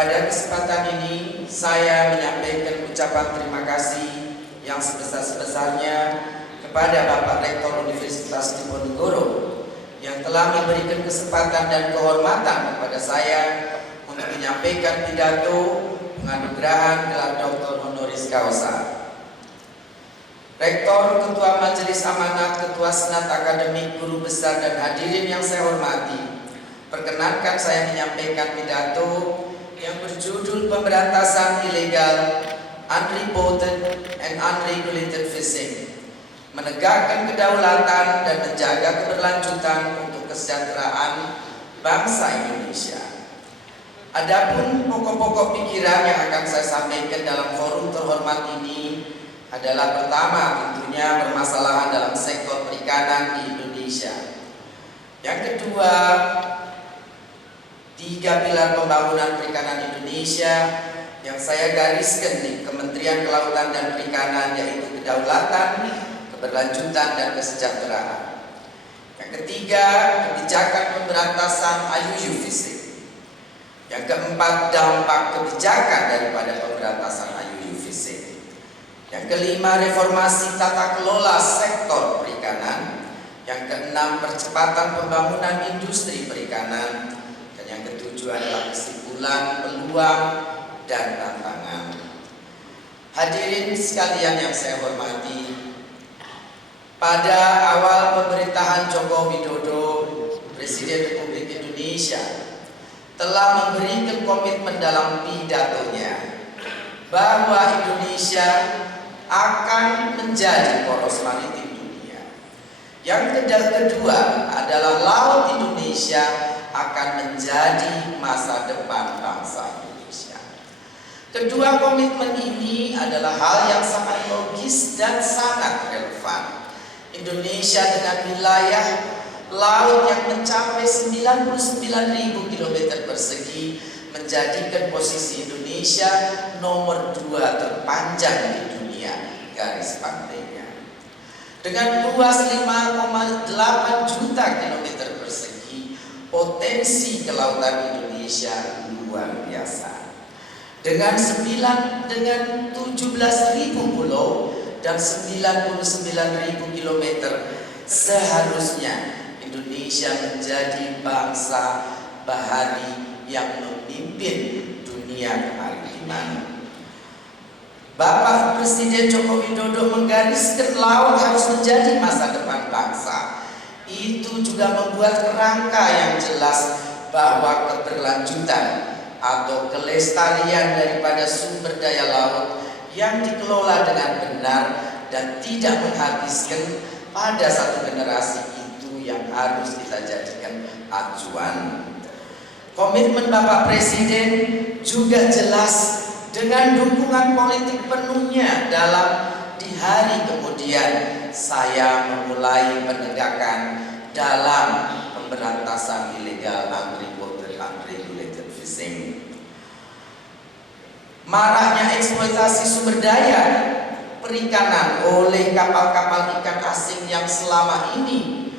Pada kesempatan ini, saya menyampaikan ucapan terima kasih yang sebesar-besarnya kepada Bapak Rektor Universitas Diponegoro yang telah memberikan kesempatan dan kehormatan kepada saya untuk menyampaikan pidato penganugerahan gelar Dr. Honoris Causa. Rektor, Ketua Majelis Amanat, Ketua Senat Akademik, Guru Besar, dan hadirin yang saya hormati, perkenankan saya menyampaikan pidato yang berjudul Pemberantasan Ilegal, Unreported and Unregulated Fishing, menegakkan kedaulatan dan menjaga keberlanjutan untuk kesejahteraan bangsa Indonesia. Adapun pokok-pokok pikiran yang akan saya sampaikan dalam forum terhormat ini adalah pertama tentunya permasalahan dalam sektor perikanan di Indonesia. Yang kedua, 3 pilar pembangunan perikanan Indonesia yang saya gariskan di Kementerian Kelautan dan Perikanan, yaitu kedaulatan, keberlanjutan, dan kesejahteraan. Yang ketiga, kebijakan pemberantasan IUU fishing. Yang keempat, dampak kebijakan daripada pemberantasan IUU fishing. Yang kelima, reformasi tata kelola sektor perikanan. Yang keenam, percepatan pembangunan industri perikanan. Dan yang ketujuh adalah kesimpulan, peluang, dan tantangan. Hadirin sekalian yang saya hormati, pada awal pemerintahan Joko Widodo, Presiden Republik Indonesia, telah memberikan komitmen dalam pidatonya bahwa Indonesia akan menjadi poros maritim dunia. Yang kedua adalah laut Indonesia akan menjadi masa depan bangsa Indonesia. Kedua komitmen ini adalah hal yang sangat logis dan sangat relevan. Indonesia dengan wilayah laut yang mencapai 99.000 km persegi menjadikan posisi Indonesia nomor 2 terpanjang di dunia garis pantainya. Dengan luas 5,8 juta kilometer persegi, potensi kelautan Indonesia luar biasa. Dengan 17.000 pulau dan 99.000 kilometer, seharusnya Indonesia menjadi bangsa bahari yang memimpin dunia kemaritiman. Bapak Presiden Joko Widodo menggariskan laut harus menjadi masa depan bangsa. Itu juga membuat kerangka yang jelas bahwa keberlanjutan atau kelestarian daripada sumber daya laut yang dikelola dengan benar dan tidak menghabiskan pada satu generasi itu yang harus kita jadikan acuan. Komitmen Bapak Presiden juga jelas dengan dukungan politik penuhnya dalam di hari kemudian saya memulai penegakan dalam pemberantasan ilegal, unreported, unregulated fishing. Maraknya eksploitasi sumber daya perikanan oleh kapal-kapal ikan asing yang selama ini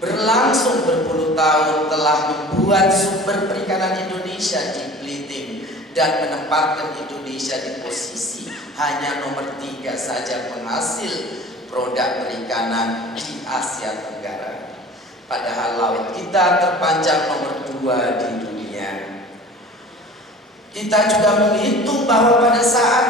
berlangsung berpuluh tahun telah membuat sumber perikanan Indonesia dipeliting dan menempatkan Indonesia di posisi hanya nomor 3 saja penghasil produk perikanan di Asia Tenggara. Padahal laut kita terpanjang nomor 2 di dunia. Kita juga menghitung bahwa pada saat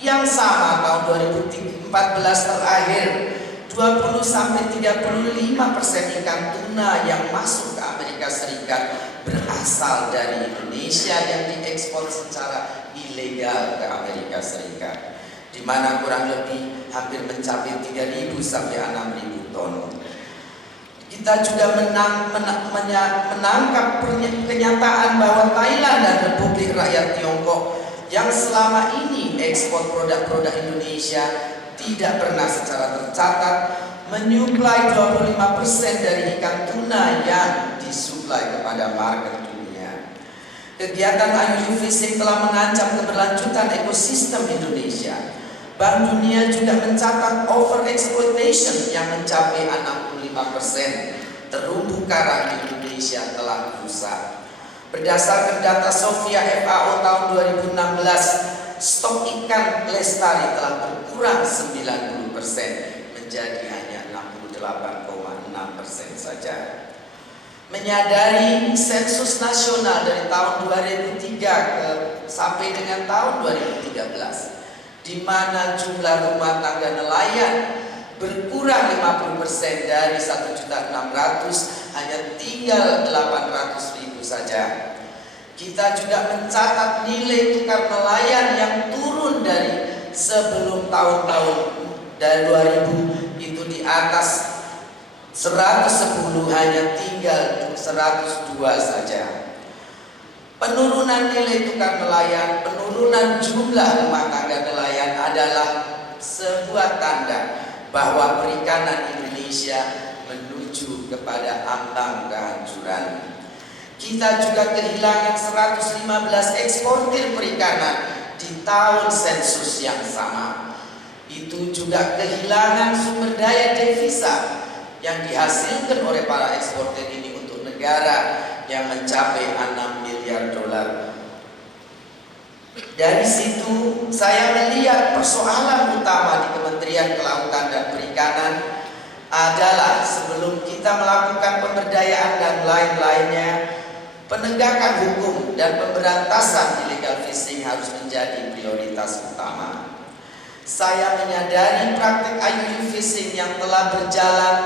yang sama tahun 2014 terakhir, 20-35% ikan tuna yang masuk ke Amerika Serikat berasal dari Indonesia yang diekspor secara ilegal ke Amerika Serikat, di mana kurang lebih hampir mencapai 3.000 sampai 6.000 ton. Kita juga menangkap kenyataan bahwa Thailand dan Republik Rakyat Tiongkok yang selama ini ekspor produk-produk Indonesia tidak pernah secara tercatat menyuplai 25% dari ikan tuna yang disuplai kepada market dunia. Kegiatan IUU fishing telah mengancam keberlanjutan ekosistem Indonesia. Bank Dunia juga mencatat overexploitation yang mencapai 65%. Terumbu karang di Indonesia telah rusak. Berdasarkan data Sofia FAO tahun 2016, stok ikan lestari telah berkurang 90% menjadi hanya 68,6% saja. Menyadari sensus nasional dari tahun 2003 sampai dengan tahun 2013, di mana jumlah rumah tangga nelayan berkurang 50% dari 1.600.000 hanya tinggal 800.000 saja. Kita juga mencatat nilai tukar nelayan yang turun dari sebelum tahun-tahun dari 2000 itu di atas 110 hanya tinggal 102 saja. Penurunan nilai tukar nelayan, penurunan jumlah rumah tangga nelayan adalah sebuah tanda bahwa perikanan Indonesia menuju kepada ambang kehancuran. Kita juga kehilangan 115 eksportir perikanan di tahun sensus yang sama. Itu juga kehilangan sumber daya devisa yang dihasilkan oleh para eksportir ini untuk negara yang mencapai 6 miliar dolar. Dari situ saya melihat persoalan utama di Kementerian Kelautan dan Perikanan adalah sebelum kita melakukan pemberdayaan dan lain-lainnya, penegakan hukum dan pemberantasan illegal fishing harus menjadi prioritas utama. Saya menyadari praktik IUU fishing yang telah berjalan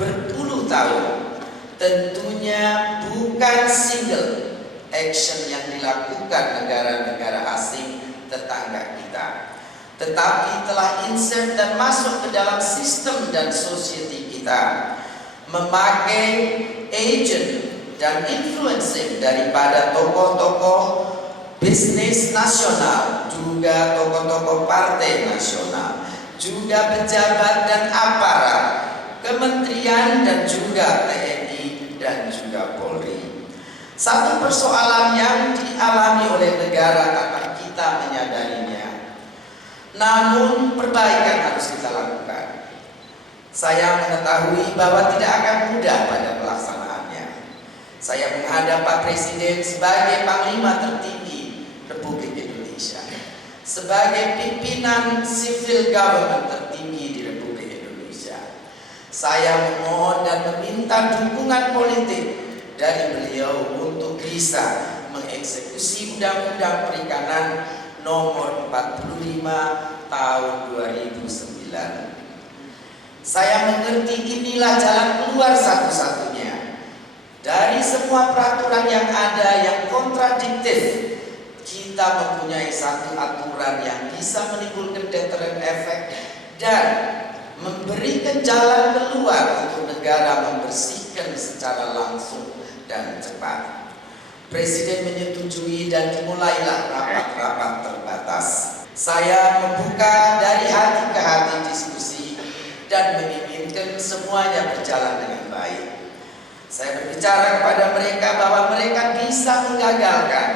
berpuluh tahun tentunya bukan single action yang dilakukan negara-negara asing tetangga kita, tetapi telah insert dan masuk ke dalam sistem dan society kita, memakai agent dan influencing daripada tokoh-tokoh bisnis nasional, juga tokoh-tokoh partai nasional, juga pejabat dan aparat, kementerian dan juga TNI dan juga Polri. Satu persoalan yang dialami oleh negara tanpa kita menyadarinya, namun perbaikan harus kita lakukan. Saya mengetahui bahwa tidak akan mudah pada pelaksanaannya. Saya menghadap Pak Presiden sebagai Panglima tertinggi Republik Indonesia, sebagai pimpinan civil government tertinggi di Republik Indonesia. Saya memohon dan meminta dukungan politik dari beliau untuk bisa mengeksekusi Undang-Undang Perikanan nomor 45 tahun 2009. Saya mengerti inilah jalan keluar satu-satunya dari semua peraturan yang ada yang kontradiktif. Kita mempunyai satu aturan yang bisa menimbulkan deterrent effect dan memberikan jalan keluar untuk negara membersihkan secara langsung dan cepat. Presiden menyetujui dan dimulailah rapat-rapat terbatas. Saya membuka dari hati ke hati diskusi dan menginginkan semuanya berjalan dengan baik. Saya berbicara kepada mereka bahwa mereka bisa menggagalkan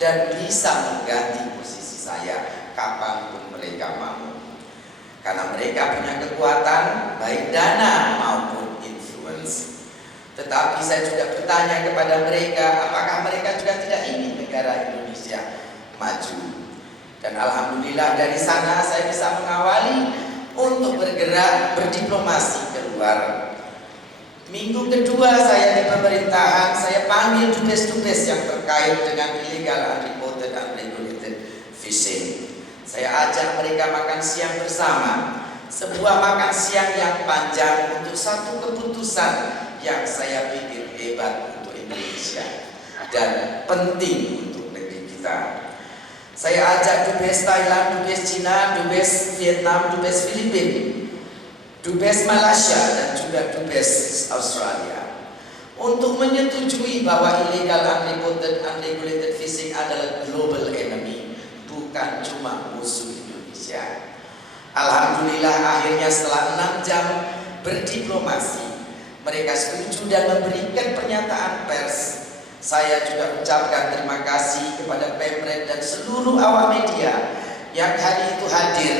dan bisa mengganti posisi saya kapanpun mereka mau. Karena mereka punya kekuatan baik dana maupun influence. Tetapi saya juga bertanya kepada mereka, apakah mereka juga tidak ingin negara Indonesia maju? Dan alhamdulillah dari sana saya bisa mengawali untuk bergerak berdiplomasi keluar. Minggu kedua saya di pemerintahan, saya panggil dubes-dubes yang terkait dengan illegal, unreported, unregulated fishing. Saya ajak mereka makan siang bersama, sebuah makan siang yang panjang untuk satu keputusan yang saya pikir hebat untuk Indonesia dan penting untuk negeri kita. Saya ajak dubes Thailand, dubes Cina, dubes Vietnam, dubes Filipina, dubes Malaysia dan juga dubes Australia untuk menyetujui bahwa illegal, unreported, unregulated fishing adalah global enemy, bukan cuma musuh Indonesia. Alhamdulillah akhirnya setelah 6 jam berdiplomasi, mereka setuju dan memberikan pernyataan pers. Saya juga ucapkan terima kasih kepada Pemret dan seluruh awak media yang hari itu hadir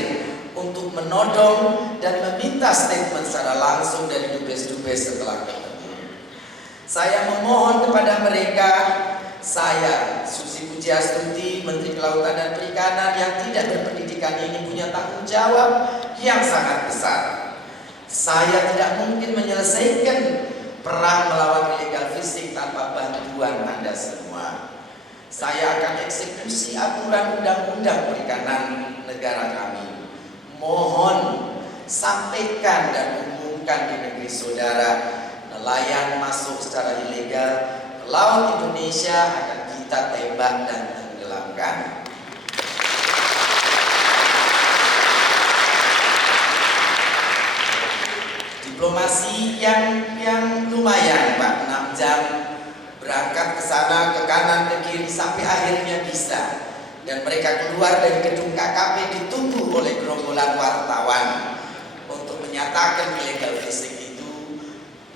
untuk menodong dan meminta statement secara langsung dari dubes-dubes setelah ketemu. Saya memohon kepada mereka saya, Susi Pujiastuti, Menteri Kelautan dan Perikanan yang tidak berpendidikan ini punya tanggung jawab yang sangat besar. Saya tidak mungkin menyelesaikan perang melawan illegal fishing tanpa bantuan Anda semua. Saya akan eksekusi aturan undang-undang perikanan negara kami. Mohon sampaikan dan umumkan di negeri saudara, nelayan masuk secara ilegal ke laut Indonesia akan kita tembak dan tenggelamkan. Diplomasi yang lumayan, Pak, 6 jam berangkat ke sana, ke kanan, ke kiri sampai akhirnya bisa. Dan mereka keluar dari gedung KKP ditunggu oleh gerombolan wartawan untuk menyatakan illegal fishing itu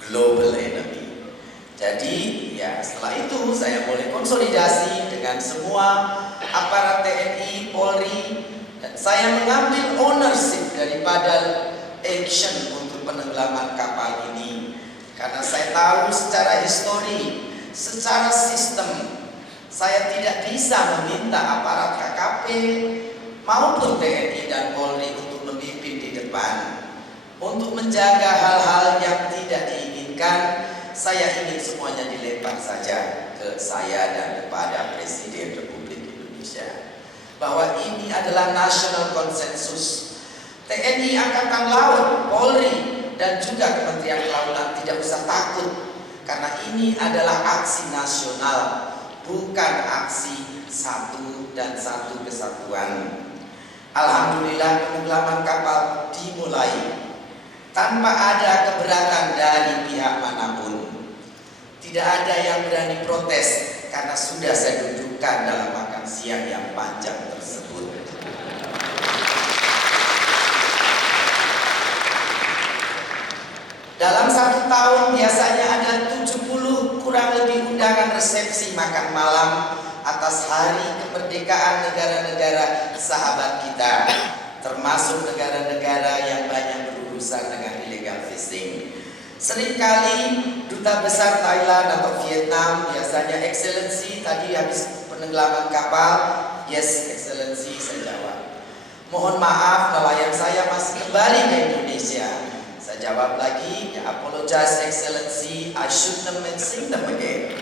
global enemy. Jadi ya setelah itu saya boleh konsolidasi dengan semua aparat TNI, Polri, dan saya mengambil ownership daripada action untuk penenggelaman kapal ini. Karena saya tahu secara histori, secara sistem, saya tidak bisa meminta aparat KKP maupun TNI dan Polri untuk memimpin di depan. Untuk menjaga hal-hal yang tidak diinginkan, saya ingin semuanya dilempar saja ke saya dan kepada Presiden Republik Indonesia. Bahwa ini adalah national consensus. TNI Angkatan Laut, Polri, dan juga Kementerian Kelautan tidak usah takut. Karena ini adalah aksi nasional, bukan aksi satu dan satu kesatuan. Alhamdulillah penenggelaman kapal dimulai tanpa ada keberatan dari pihak manapun. Tidak ada yang berani protes karena sudah saya dudukkan dalam makan siang yang panjang tersebut. Dalam 1 tahun biasanya ada 70 kurang lebih undangan resepsi makan malam atas hari kemerdekaan negara-negara sahabat kita, termasuk negara-negara yang banyak berurusan dengan illegal fishing. Seringkali duta besar Thailand atau Vietnam biasanya Excellency, tadi habis penenggelaman kapal, yes Excellency, saya jawab. Mohon maaf nelayan saya masih kembali ke Indonesia. Saya jawab lagi, ya apologize Excellency, I shoot them and sing them again.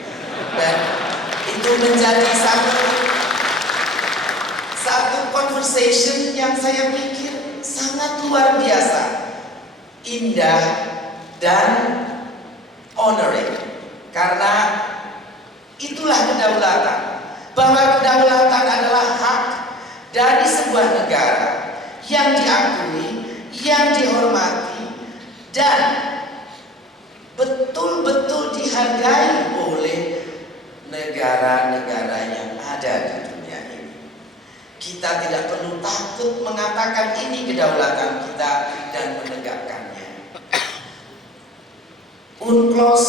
Dan itu menjadi satu conversation yang saya pikir sangat luar biasa, indah dan honoring. Karena itulah kedaulatan. Bahwa kedaulatan adalah hak dari sebuah negara yang diakui, yang dihormati, dan betul-betul dihargai oleh negara-negara yang ada di dunia ini. Kita tidak perlu takut mengatakan ini kedaulatan kita dan menegakkannya. UNCLOS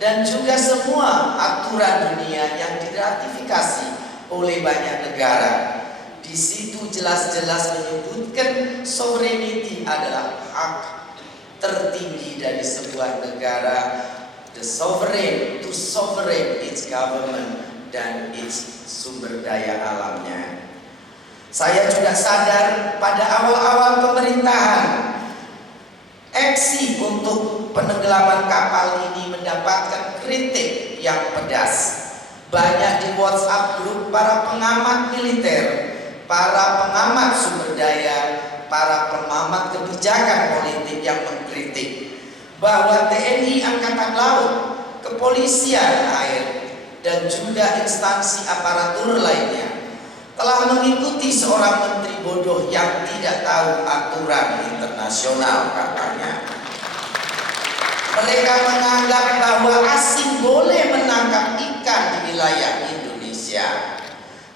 dan juga semua aturan dunia yang diratifikasi oleh banyak negara, di situ jelas-jelas menyebutkan sovereignty adalah hak tertinggi dari sebuah negara, the sovereign to sovereign its government dan its sumber daya alamnya. Saya juga sadar pada awal-awal pemerintahan, aksi untuk penenggelaman kapal ini mendapatkan kritik yang pedas. Banyak di WhatsApp grup para pengamat militer, para pengamat sumber daya, para pengamat kebijakan politik yang mengkritik bahwa TNI Angkatan Laut, Kepolisian Air, dan juga instansi aparatur lainnya telah mengikuti seorang menteri bodoh yang tidak tahu aturan internasional katanya. Mereka menganggap bahwa asing boleh menangkap ikan di wilayah Indonesia,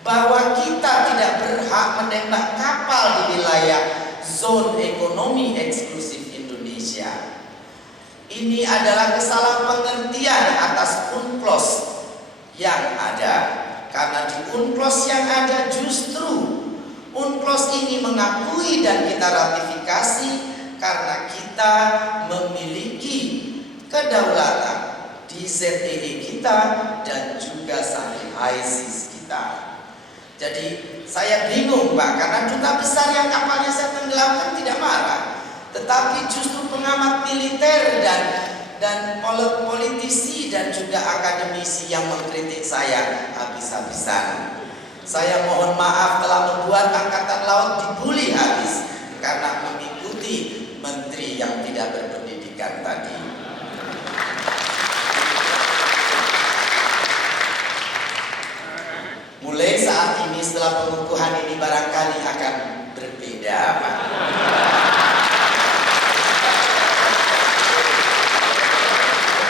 bahwa kita tidak berhak menembak kapal di wilayah zone ekonomi eksklusif Indonesia. Ini adalah kesalahan-pengertian atas UNCLOS yang ada, karena di UNCLOS yang ada justru UNCLOS ini mengakui dan kita ratifikasi karena kita memiliki kedaulatan di IZEE kita dan juga Sahih ISIS kita. Jadi saya bingung Pak, karena duta besar yang kapalnya saya tenggelamkan tidak marah, tetapi justru pengamat militer dan politisi dan juga akademisi yang mengkritik saya habis-habisan. Saya mohon maaf telah membuat Angkatan Laut dibully habis karena mengikuti menteri yang tidak berpendidikan tadi. Mulai saat ini setelah pengukuhan ini barangkali akan berbeda Pak.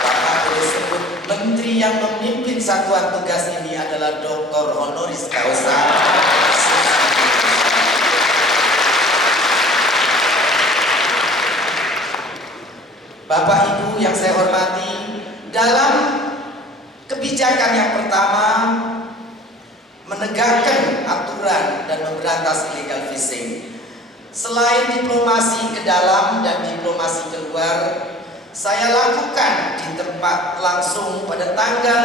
Bapak boleh sebut menteri yang memimpin satuan tugas ini adalah Dr. Honoris Causa. Bapak Ibu yang saya hormati, dalam kebijakan yang pertama menegakkan aturan dan memberantas illegal fishing. Selain diplomasi ke dalam dan diplomasi keluar, saya lakukan di tempat langsung pada tanggal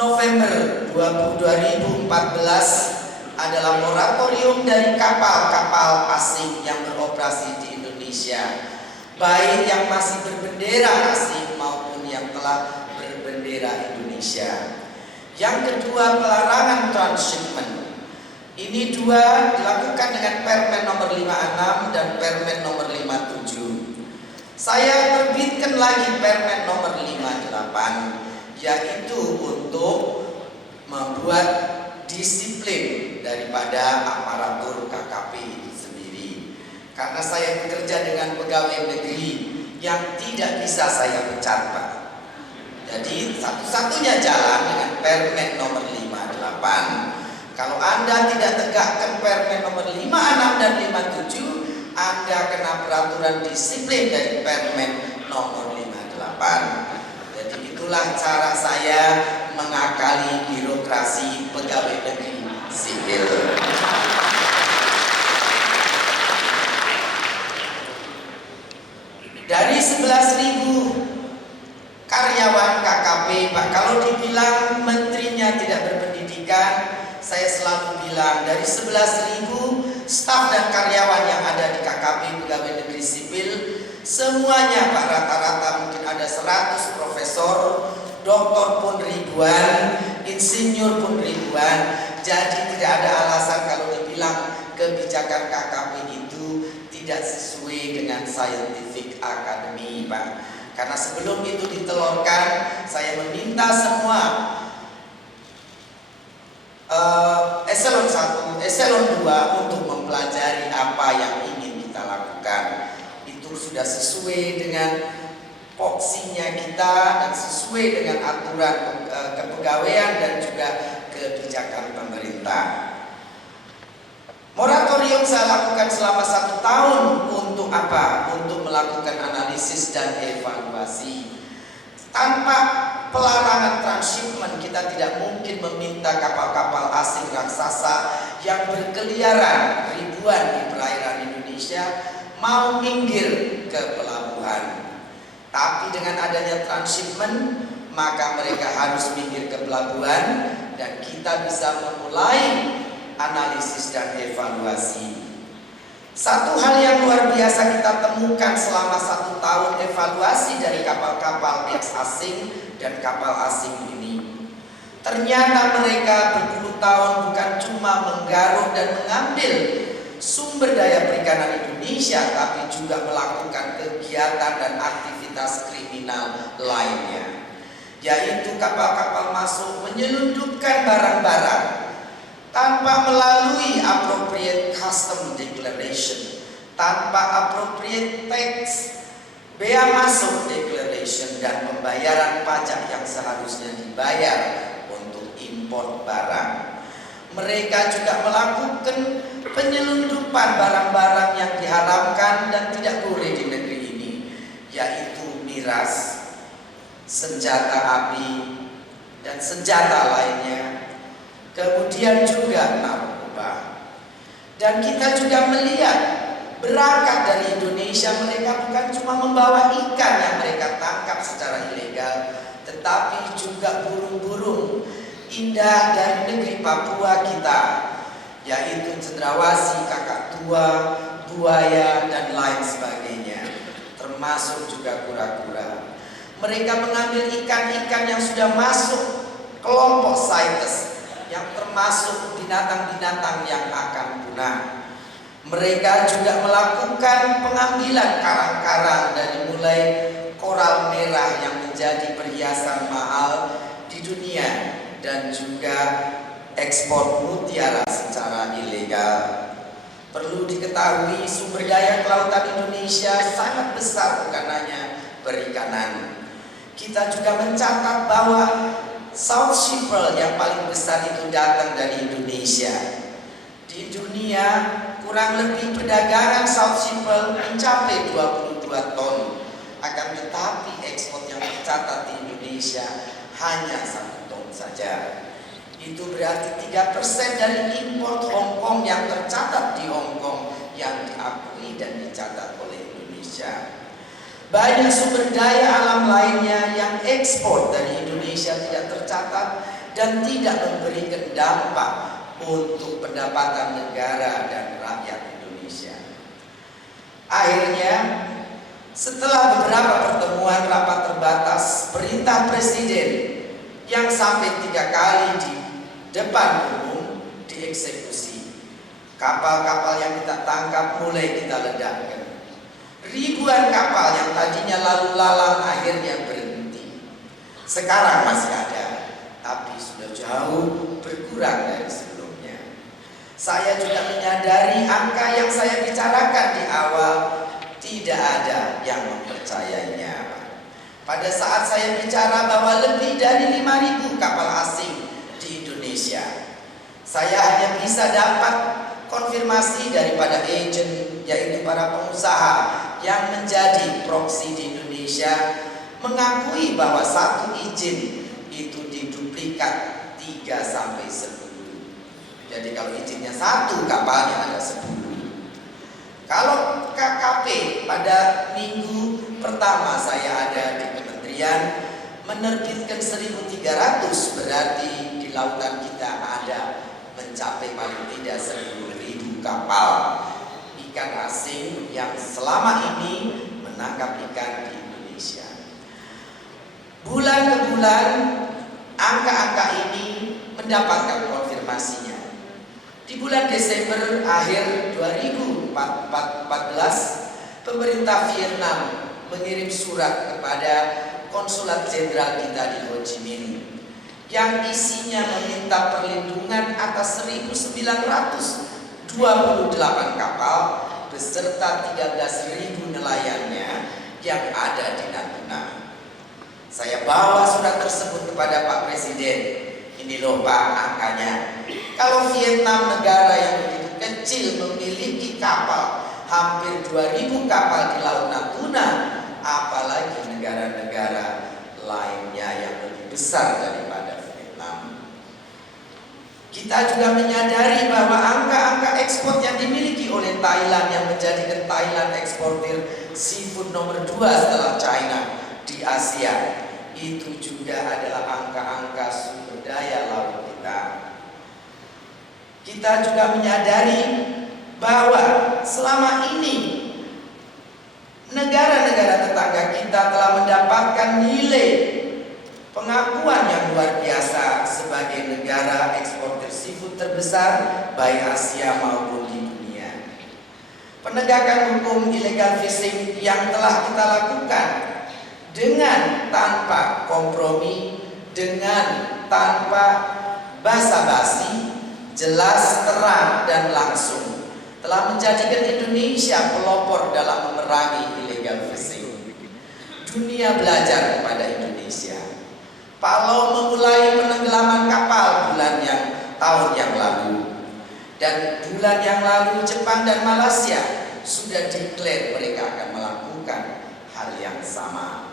November 2014 adalah moratorium dari kapal-kapal asing yang beroperasi di Indonesia, baik yang masih berbendera asing maupun yang telah berbendera Indonesia. Yang kedua, pelarangan transshipment. Ini dua dilakukan dengan Permen nomor 56 dan Permen nomor 57. Saya terbitkan lagi Permen nomor 58, yaitu untuk membuat disiplin daripada aparatur KKP itu sendiri. Karena saya bekerja dengan pegawai negeri yang tidak bisa saya pecat Pak. Jadi satu-satunya jalan dengan Permen nomor 58. Kalau Anda tidak tegakkan Permen nomor 56 dan 57, Anda kena peraturan disiplin dari Permen nomor 58. Jadi itulah cara saya mengakali birokrasi pegawai negeri sipil. Dari 11.000 karyawan KKP Pak, kalau dibilang menterinya tidak berpendidikan, saya selalu bilang dari 11.000 staf dan karyawan yang ada di KKP pegawai negeri sipil, semuanya Pak rata-rata mungkin ada 100 profesor, doktor pun ribuan, insinyur pun ribuan. Jadi tidak ada alasan kalau dibilang kebijakan KKP itu tidak sesuai dengan scientific academy Pak. Karena sebelum itu ditelurkan, saya meminta semua eselon 1, eselon 2 untuk mempelajari apa yang ingin kita lakukan. Itu sudah sesuai dengan poksinya kita dan sesuai dengan aturan kepegawaian dan juga kebijakan pemerintah. Moratorium saya lakukan selama 1 tahun untuk apa? Untuk melakukan analisis dan evaluasi. Tanpa pelarangan transshipment, kita tidak mungkin meminta kapal-kapal asing raksasa yang berkeliaran ribuan di perairan Indonesia mau minggir ke pelabuhan. Tapi dengan adanya transshipment, maka mereka harus minggir ke pelabuhan dan kita bisa memulai analisis dan evaluasi. Satu hal yang luar biasa kita temukan selama 1 tahun evaluasi dari kapal-kapal asing dan kapal asing ini. Ternyata mereka berpuluh tahun bukan cuma menggaruk dan mengambil sumber daya perikanan Indonesia, tapi juga melakukan kegiatan dan aktivitas kriminal lainnya. Yaitu kapal-kapal masuk menyelundupkan barang-barang tanpa melalui appropriate custom declaration, tanpa appropriate tax, bea masuk declaration, dan pembayaran pajak yang seharusnya dibayar untuk impor barang. Mereka juga melakukan penyelundupan barang-barang yang diharamkan dan tidak boleh di negeri ini, yaitu miras, senjata api, dan senjata lainnya. Kemudian juga narkoba. Dan kita juga melihat berangkat dari Indonesia mereka bukan cuma membawa ikan yang mereka tangkap secara ilegal, tetapi juga burung-burung indah dari negeri Papua kita, yaitu cendrawasih, kakak tua, buaya, dan lain sebagainya, termasuk juga kura-kura. Mereka mengambil ikan-ikan yang sudah masuk kelompok CITES, yang termasuk binatang-binatang yang akan punah. Mereka juga melakukan pengambilan karang-karang dari mulai koral merah yang menjadi perhiasan mahal di dunia, dan juga ekspor mutiara secara ilegal. Perlu diketahui, sumber daya kelautan Indonesia sangat besar, bukan hanya perikanan. Kita juga mencatat bahwa South Sea Pearl yang paling besar itu datang dari Indonesia. Di dunia kurang lebih perdagangan South Sea Pearl mencapai 22 ton. Akan tetapi ekspor yang tercatat di Indonesia hanya 1 ton saja. Itu berarti 3% dari import Hong Kong yang tercatat di Hong Kong yang diakui dan dicatat oleh Indonesia. Banyak sumber daya alam lainnya yang ekspor dari Indonesia tidak tercatat dan tidak memberikan dampak untuk pendapatan negara dan rakyat Indonesia. Akhirnya, setelah beberapa pertemuan rapat terbatas, perintah Presiden yang sampai 3 kali di depan umum dieksekusi. Kapal-kapal yang kita tangkap mulai kita ledakkan. Ribuan kapal yang tadinya lalu lalang akhirnya berhenti. Sekarang masih ada, tapi sudah jauh berkurang dari sebelumnya. Saya juga menyadari angka yang saya bicarakan di awal tidak ada yang mempercayainya. Pada saat saya bicara bahwa lebih dari 5.000 kapal asing di Indonesia, saya hanya bisa dapat konfirmasi daripada agen, yaitu para pengusaha yang menjadi proksi di Indonesia, mengakui bahwa satu izin itu diduplikat 3 sampai 10. Jadi kalau izinnya 1, kapalnya ada 10. Kalau KKP pada minggu pertama saya ada di kementerian menerbitkan 1.300, berarti di lautan kita ada mencapai paling tidak 10.000 kapal ikan asing yang selama ini menangkap ikan di Indonesia. Bulan ke bulan angka-angka ini mendapatkan konfirmasinya. Di bulan Desember akhir 2014, pemerintah Vietnam mengirim surat kepada konsulat jenderal kita di Ho Chi Minh yang isinya meminta perlindungan atas 1.928 kapal beserta 13.000 nelayannya yang ada di Natuna. Saya bawa surat tersebut kepada Pak Presiden. Ini loh Pak angkanya. Kalau Vietnam, negara yang begitu kecil, memiliki kapal hampir 2.000 kapal di Laut Natuna, apalagi negara-negara lainnya yang lebih besar daripada Vietnam. Kita juga menyadari bahwa angka-angka ekspor yang dimiliki oleh Thailand yang menjadikan Thailand eksportir seafood nomor 2 setelah China di Asia, itu juga adalah angka-angka sumber daya laut kita. Kita juga menyadari bahwa selama ini negara-negara tetangga kita telah mendapatkan nilai pengakuan yang luar biasa sebagai negara eksportir seafood terbesar baik Asia maupun di dunia. Penegakan hukum illegal fishing yang telah kita lakukan dengan tanpa kompromi, dengan tanpa basa-basi, jelas, terang, dan langsung, telah menjadikan Indonesia pelopor dalam memerangi illegal fishing. Dunia belajar kepada Indonesia. Palau memulai penenggelaman kapal tahun yang lalu, dan bulan yang lalu Jepang dan Malaysia sudah deklar mereka akan melakukan hal yang sama.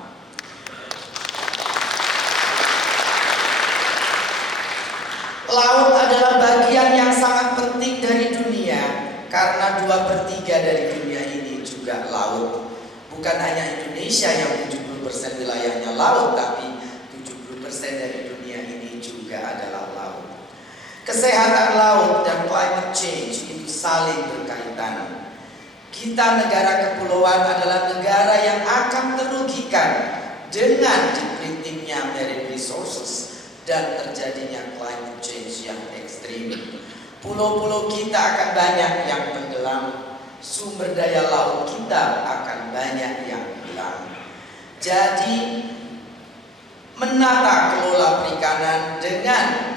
Laut adalah bagian yang sangat penting dari dunia karena 2/3 dari dunia ini juga laut. Bukan hanya Indonesia yang 70% wilayahnya laut, tapi 70% Kesehatan laut dan climate change itu saling berkaitan. Kita negara kepulauan adalah negara yang akan terugikan dengan depletingnya marine resources dan terjadinya climate change yang ekstrim. Pulau-pulau kita akan banyak yang tenggelam, sumber daya laut kita akan banyak yang hilang. Jadi menata kelola perikanan dengan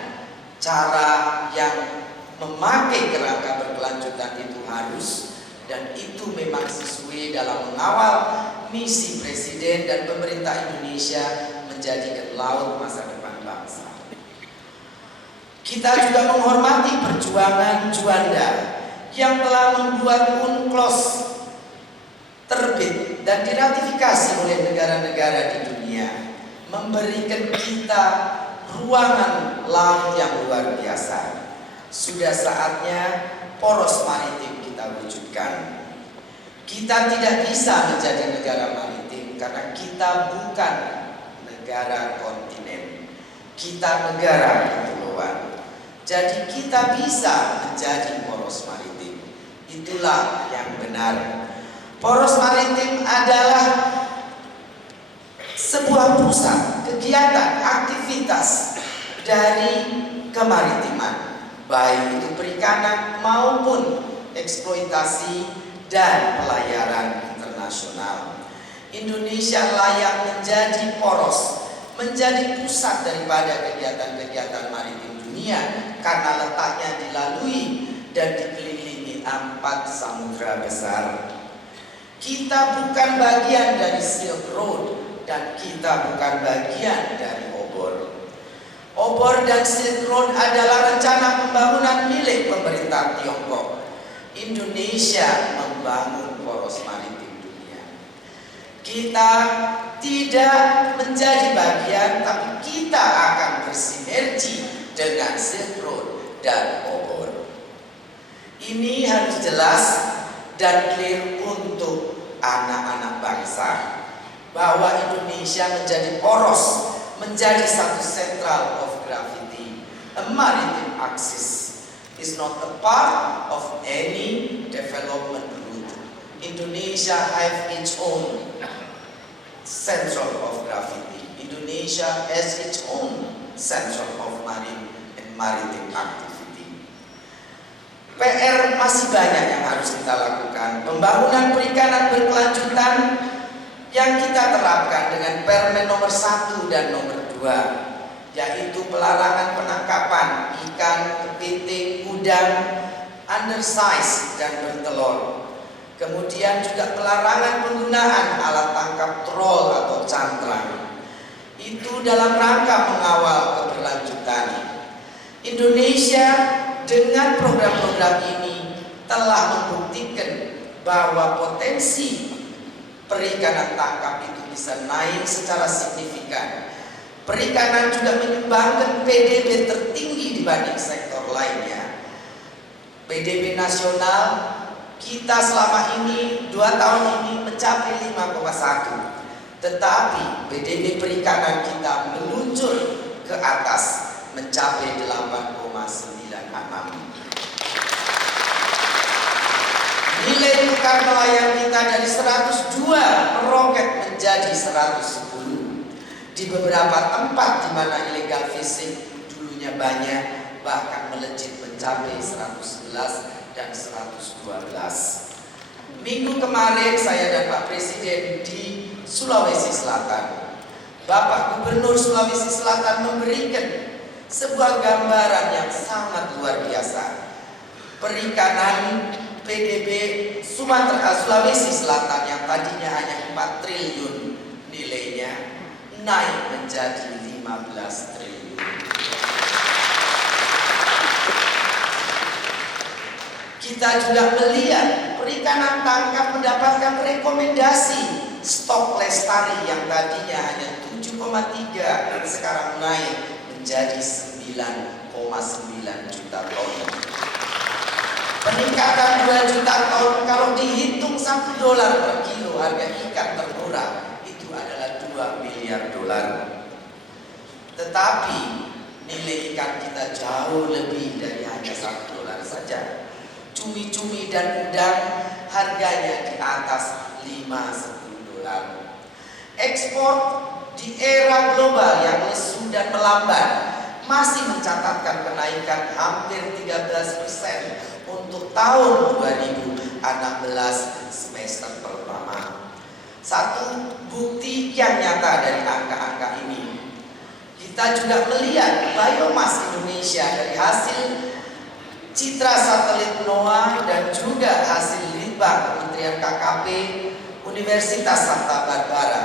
cara yang memakai kerangka berkelanjutan itu harus, dan itu memang sesuai dalam mengawal misi Presiden dan pemerintah Indonesia menjadikan laut masa depan bangsa. Kita juga menghormati perjuangan Juanda yang telah membuat UNCLOS terbit dan diratifikasi oleh negara-negara di dunia, memberikan kita ruangan laut yang luar biasa. Sudah saatnya poros maritim kita wujudkan. Kita tidak bisa menjadi negara maritim karena kita bukan negara kontinen. Kita negara kepulauan. Jadi kita bisa menjadi poros maritim. Itulah yang benar. Poros maritim adalah sebuah pusat kegiatan aktivitas dari kemaritiman, baik itu perikanan maupun eksploitasi dan pelayaran internasional. Indonesia layak menjadi poros, menjadi pusat daripada kegiatan-kegiatan maritim dunia karena letaknya dilalui dan dikelilingi 4 samudra besar. Kita bukan bagian dari Silk Road dan kita bukan bagian dari obor. Obor dan Silk Road adalah rencana pembangunan milik pemerintah Tiongkok. Indonesia membangun poros maritim dunia. Kita tidak menjadi bagian, tapi kita akan bersinergi dengan Silk Road dan obor. Ini harus jelas dan clear untuk anak-anak bangsa bahwa Indonesia menjadi poros, menjadi satu central of gravity, a maritime axis is not a part of any development route. Indonesia have its own central of gravity. Indonesia has its own central of marine and maritime activity. PR masih banyak yang harus kita lakukan. Pembangunan perikanan berkelanjutan yang kita terapkan dengan Permen nomor 1 dan nomor 2, yaitu pelarangan penangkapan ikan, kepiting, udang, undersize dan bertelur. Kemudian juga pelarangan penggunaan alat tangkap trol atau cantrang. Itu dalam rangka mengawal keberlanjutan. Indonesia dengan program-program ini telah membuktikan bahwa potensi perikanan tangkap itu bisa naik secara signifikan. Perikanan juga menyumbangkan PDB tertinggi dibanding sektor lainnya. PDB nasional kita selama ini 2 tahun ini mencapai 5,1, tetapi PDB perikanan kita meluncur ke atas mencapai 8,96. Nilai tukar nelayan kita dari 102 meroket menjadi 110. Di beberapa tempat di mana illegal fishing dulunya banyak, bahkan melejit mencapai 111 dan 112. Minggu kemarin saya dan Pak Presiden di Sulawesi Selatan. Bapak Gubernur Sulawesi Selatan memberikan sebuah gambaran yang sangat luar biasa. Perikanan PDB Sulawesi Selatan yang tadinya hanya 4 triliun nilainya naik menjadi 15 triliun. Kita juga melihat perikanan tangkap mendapatkan rekomendasi stok lestari yang tadinya hanya 7,3 sekarang naik menjadi 9,9 juta ton. Peningkatan 2 juta ton kalau dihitung $1 per kilo harga ikan termurah itu adalah $2 miliar. Tetapi nilai ikan kita jauh lebih dari hanya $1 saja. Cumi-cumi dan udang harganya di atas $5-10. Ekspor di era global yang lesu dan melambat masih mencatatkan kenaikan hampir 13% untuk tahun 2016 semester pertama. Satu bukti yang nyata dari angka-angka ini, kita juga melihat biomas Indonesia dari hasil citra satelit NOAA dan juga hasil litbang Kementerian KKP Universitas Santa Barbara,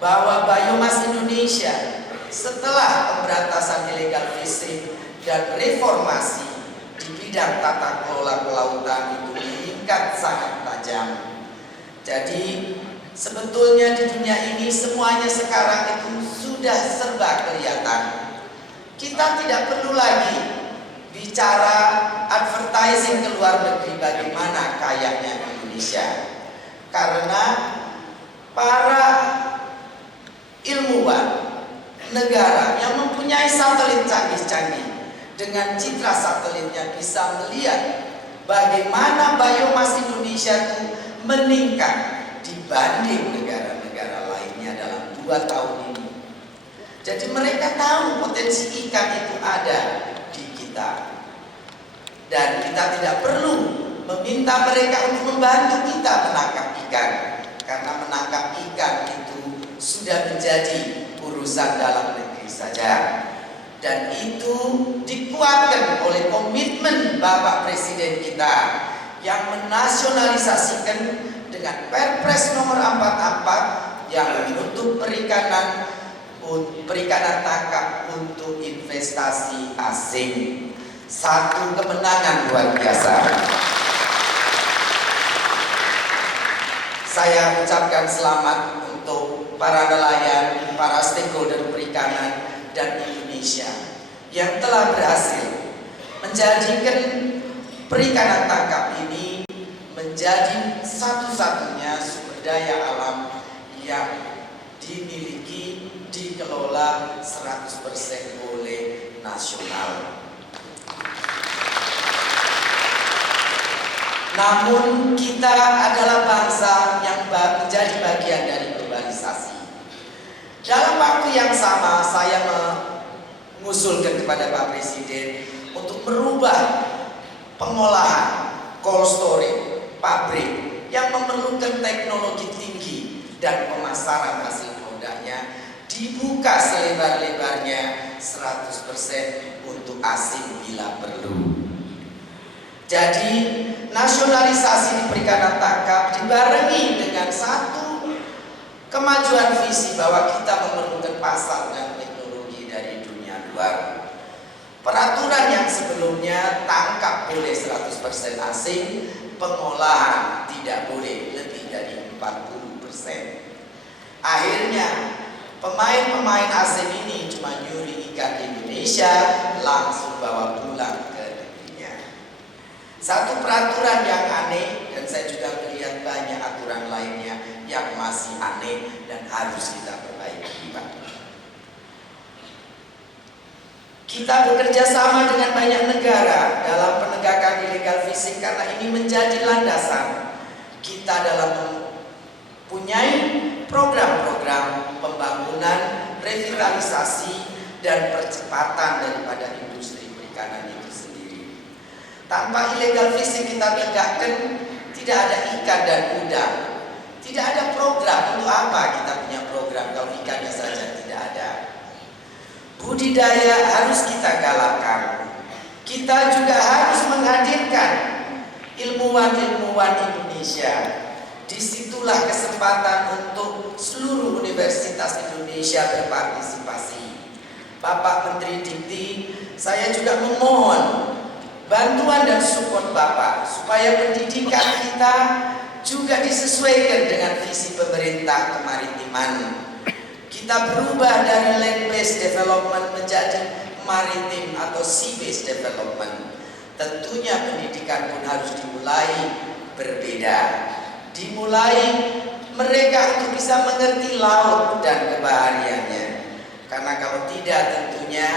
bahwa biomas Indonesia setelah pemberantasan illegal fishing dan reformasi di bidang tata kelola kelautan itu meningkat sangat tajam. Jadi sebetulnya di dunia ini semuanya sekarang itu sudah serba kelihatan. Kita tidak perlu lagi bicara advertising ke luar negeri bagaimana kayanya Indonesia, karena para ilmuwan negara yang mempunyai satelit canggih-canggih dengan citra satelitnya bisa melihat bagaimana biomas Indonesia itu meningkat dibanding negara-negara lainnya dalam 2 tahun ini. Jadi mereka tahu potensi ikan itu ada di kita, dan kita tidak perlu meminta mereka untuk membantu kita menangkap ikan, karena menangkap ikan itu sudah menjadi urusan dalam negeri saja. Dan itu dikuatkan oleh komitmen Bapak Presiden kita yang menasionalisasikan dengan Perpres nomor 44 yang menutup perikanan tangkap untuk investasi asing. Satu kemenangan luar biasa. Saya ucapkan selamat untuk para nelayan, para stakeholder perikanan dan Indonesia yang telah berhasil menjadikan perikanan tangkap ini menjadi satu-satunya sumber daya alam yang dimiliki, dikelola 100% oleh nasional. Namun kita adalah bangsa yang menjadi bagian dari globalisasi. Dalam waktu yang sama saya mengusulkan kepada Pak Presiden untuk merubah pengolahan cold storage pabrik yang memerlukan teknologi tinggi dan pemasaran hasil produknya dibuka selebar-lebarnya 100% untuk asing bila perlu. Jadi nasionalisasi di perikanan tangkap dibarengi dengan satu kemajuan visi bahwa kita memerlukan pasar dan teknologi dari dunia luar. Peraturan yang sebelumnya tangkap boleh 100% asing, pengolahan tidak boleh lebih dari 40%. Akhirnya pemain-pemain asing ini cuma nyuri ikan Indonesia langsung bawa pulang ke negerinya. Satu peraturan yang aneh, dan saya juga melihat banyak aturan lainnya yang masih aneh dan harus kita perbaiki, Pak. Kita bekerja sama dengan banyak negara dalam penegakan illegal fishing karena ini menjadi landasan kita dalam mempunyai program-program pembangunan, revitalisasi, dan percepatan daripada industri perikanan itu sendiri. Tanpa illegal fishing kita tegakkan, tidak ada ikan dan udang. Tidak ada program. Untuk apa kita punya program kalau ikannya saja tidak ada? Budidaya harus kita galakkan. Kita juga harus menghadirkan ilmuwan-ilmuwan Indonesia. Disitulah kesempatan untuk seluruh universitas Indonesia berpartisipasi. Bapak Menteri Dikti, saya juga memohon bantuan dan support Bapak supaya pendidikan kita juga disesuaikan dengan visi pemerintah kemaritiman. Kita berubah dari land-based development menjadi maritim atau sea-based development. Tentunya pendidikan pun harus dimulai berbeda. Dimulai mereka untuk bisa mengerti laut dan kebahariannya. Karena kalau tidak tentunya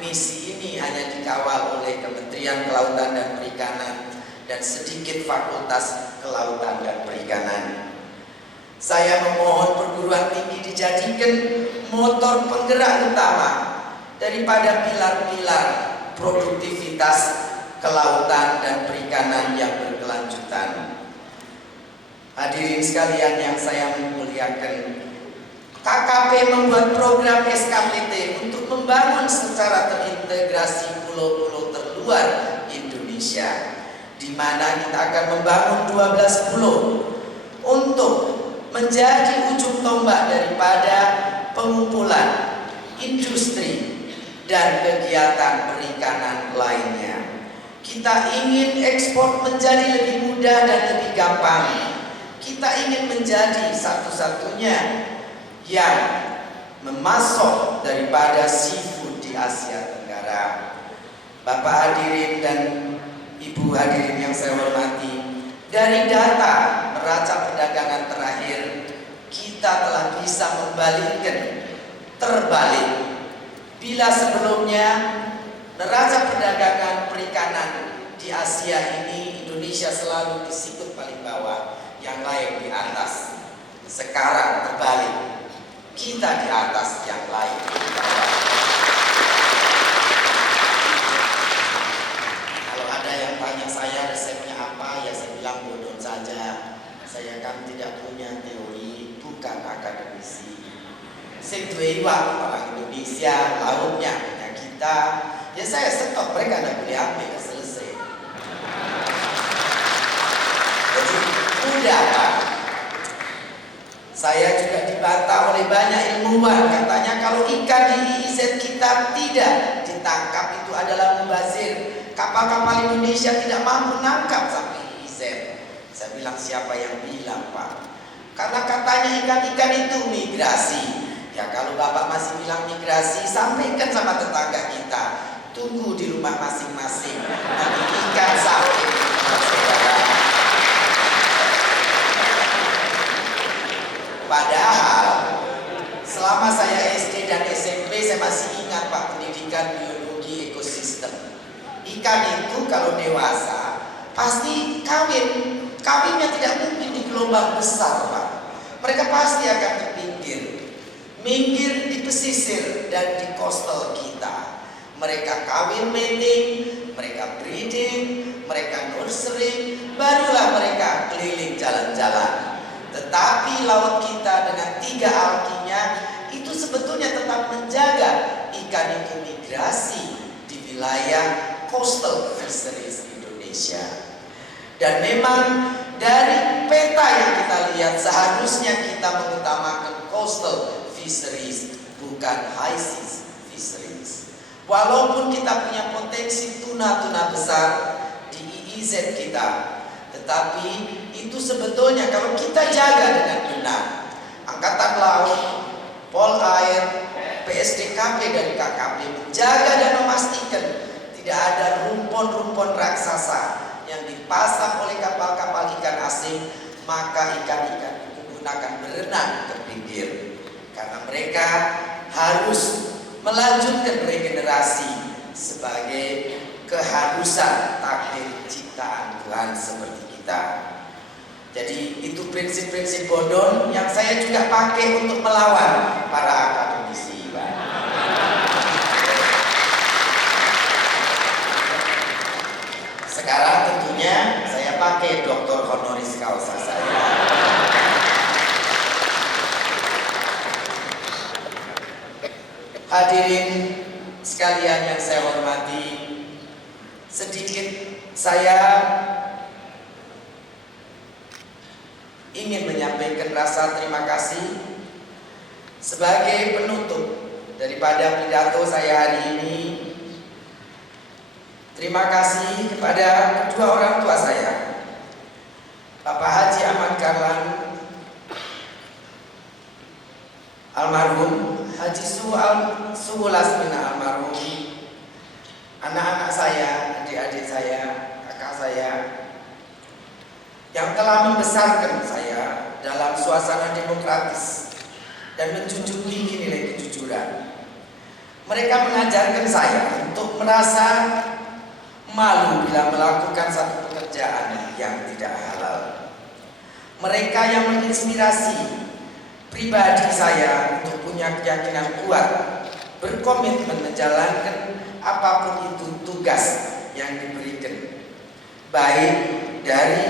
misi ini hanya dikawal oleh Kementerian Kelautan dan Perikanan dan sedikit Fakultas Kelautan dan Perikanan. Saya memohon perguruan tinggi dijadikan motor penggerak utama daripada pilar-pilar produktivitas kelautan dan perikanan yang berkelanjutan. Hadirin sekalian yang saya muliakan, KKP membuat program SKPT untuk membangun secara terintegrasi pulau-pulau terluar Indonesia, di mana kita akan membangun 12 pulau untuk menjadi ujung tombak daripada pengumpulan industri dan kegiatan perikanan lainnya. Kita ingin ekspor menjadi lebih mudah dan lebih gampang. Kita ingin menjadi satu-satunya yang memasok daripada seafood di Asia Tenggara. Bapak hadirin dan Ibu hadirin yang saya hormati, dari data neraca perdagangan terakhir, kita telah bisa membalikkan terbalik. Bila sebelumnya neraca perdagangan perikanan di Asia ini Indonesia selalu disikut paling bawah, yang lain di atas. Sekarang terbalik, kita di atas, yang lain di bawah. Kalau ada yang tanya saya resepnya apa, ya saya bilang bodoh saja. Saya kan tidak punya teori, bukan akademisi. Sing duwe iwak orang Indonesia, lautnya punya kita. Ya saya stop, mereka tidak boleh ambil, selesai. Jadi mudah Pak. Saya juga dibantah oleh banyak ilmuwan, katanya kalau ikan di IIZ kita tidak ditangkap itu adalah mubazir. Kapal-kapal Indonesia tidak mampu menangkap sampai IIZ. Saya bilang siapa yang bilang Pak? Karena katanya ikan-ikan itu migrasi. Ya kalau Bapak masih bilang migrasi, sampaikan sama tetangga kita. Tunggu di rumah masing-masing. Nanti ikan sampai di rumah saudara. Padahal selama saya SD dan SMP saya masih ingat Pak pendidikan biologi ekosistem. Ikan itu kalau dewasa pasti kawin. Kawinnya tidak mungkin di gelombang besar Pak. Mereka pasti akan ke pinggir. Minggir di pesisir dan di coastal kita. Mereka kawin mating, mereka breeding, mereka nursery, barulah mereka keliling jalan-jalan. Tetapi laut kita dengan 3 alkinya itu sebetulnya tetap menjaga ikan itu migrasi di wilayah coastal fisheries Indonesia. Dan memang dari peta yang kita lihat seharusnya kita mengutamakan coastal fisheries, bukan high seas fisheries. Walaupun kita punya potensi tuna-tuna besar di IIZ kita, tetapi itu sebetulnya kalau kita jaga dengan benar, Angkatan Laut, Pol Air, PSDKP dan KKP menjaga dan memastikan tidak ada rumpon-rumpon raksasa yang dipasang oleh kapal-kapal ikan asing, maka ikan-ikan itu akan berenang ke pinggir. Karena mereka harus melanjutkan regenerasi sebagai keharusan takdir ciptaan Tuhan seperti kita. Jadi itu prinsip-prinsip Bondon yang saya juga pakai untuk melawan para akademisi. Sekarang tentunya saya pakai doktor honoris causa saya. Hadirin sekalian yang saya hormati, sedikit saya ingin menyampaikan rasa terima kasih sebagai penutup daripada pidato saya hari ini. Terima kasih kepada kedua orang tua saya, Bapak Haji Ahmad Karlan, almarhum, Haji Suhu Lasmina almarhum, anak-anak saya, adik-adik saya, kakak saya, yang telah membesarkan saya dalam suasana demokratis dan menjunjung tinggi nilai kejujuran. Mereka mengajarkan saya untuk merasa malu bila melakukan satu pekerjaan yang tidak halal. Mereka yang menginspirasi pribadi saya untuk punya keyakinan kuat, berkomitmen menjalankan apapun itu tugas yang diberikan, baik dari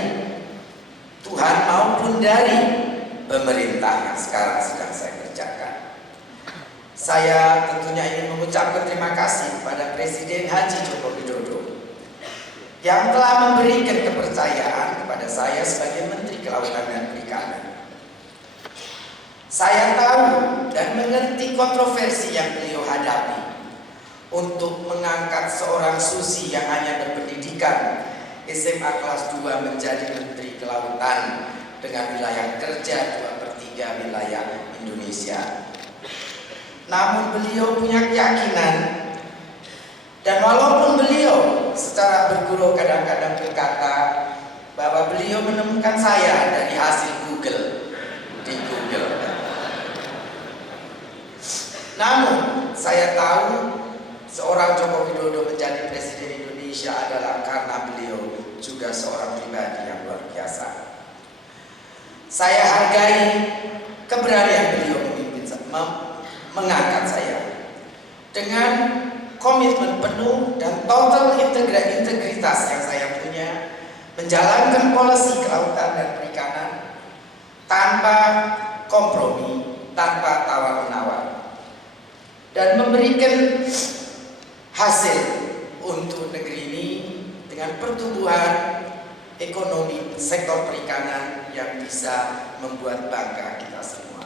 Tuhan maupun dari pemerintah yang sekarang sedang saya kerjakan. Saya tentunya ingin mengucapkan terima kasih kepada Presiden Haji Joko Widodo yang telah memberikan kepercayaan kepada saya sebagai Menteri Kelautan dan Perikanan. Saya tahu dan mengerti kontroversi yang beliau hadapi untuk mengangkat seorang Susi yang hanya berpendidikan SMA kelas 2 menjadi Menteri Kelautan dengan wilayah kerja 2/3 wilayah Indonesia. Namun beliau punya keyakinan, dan walaupun beliau secara berguru kadang-kadang berkata bahwa beliau menemukan saya dari hasil Google di Google. Namun saya tahu seorang Joko Widodo menjadi Presiden Indonesia adalah karena beliau juga seorang pribadi yang luar biasa. Saya hargai keberanian beliau mengangkat saya dengan komitmen penuh dan total integritas yang saya punya, menjalankan polisi kelautan dan perikanan tanpa kompromi, tanpa tawar-menawar, dan memberikan hasil untuk negeri ini dengan pertumbuhan ekonomi sektor perikanan yang bisa membuat bangga kita semua.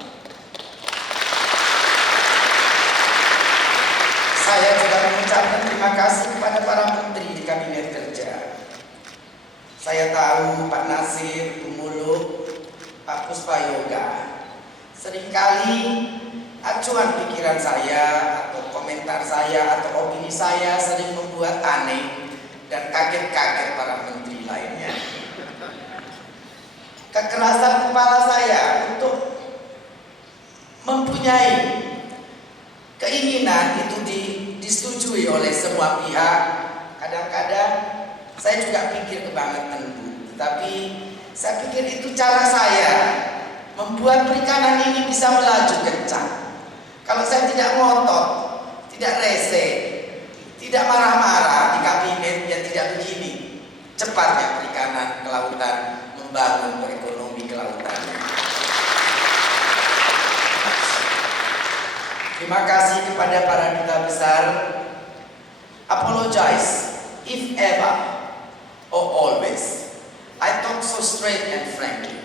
Saya juga mengucapkan terima kasih kepada para menteri di Kabinet Kerja. Saya tahu Pak Nasir, Bu Muluk, Pak Puspayoga seringkali acuan pikiran saya atau komentar saya atau opini saya sering membuat aneh dan kaget-kaget para menteri lainnya. Kekerasan kepala saya untuk mempunyai keinginan itu disetujui oleh semua pihak. Kadang-kadang saya juga pikir kebangetan, Bu, tetapi saya pikir itu cara saya membuat perikanan ini bisa melaju kencang. Kalau saya tidak ngotot, tidak rese, tidak marah-marah di kabinet, ya tidak begini cepatnya perikanan kelautan membangun ekonomi kelautan. Terima kasih kepada para duta besar. Apologize if ever or always I talk so straight and frankly.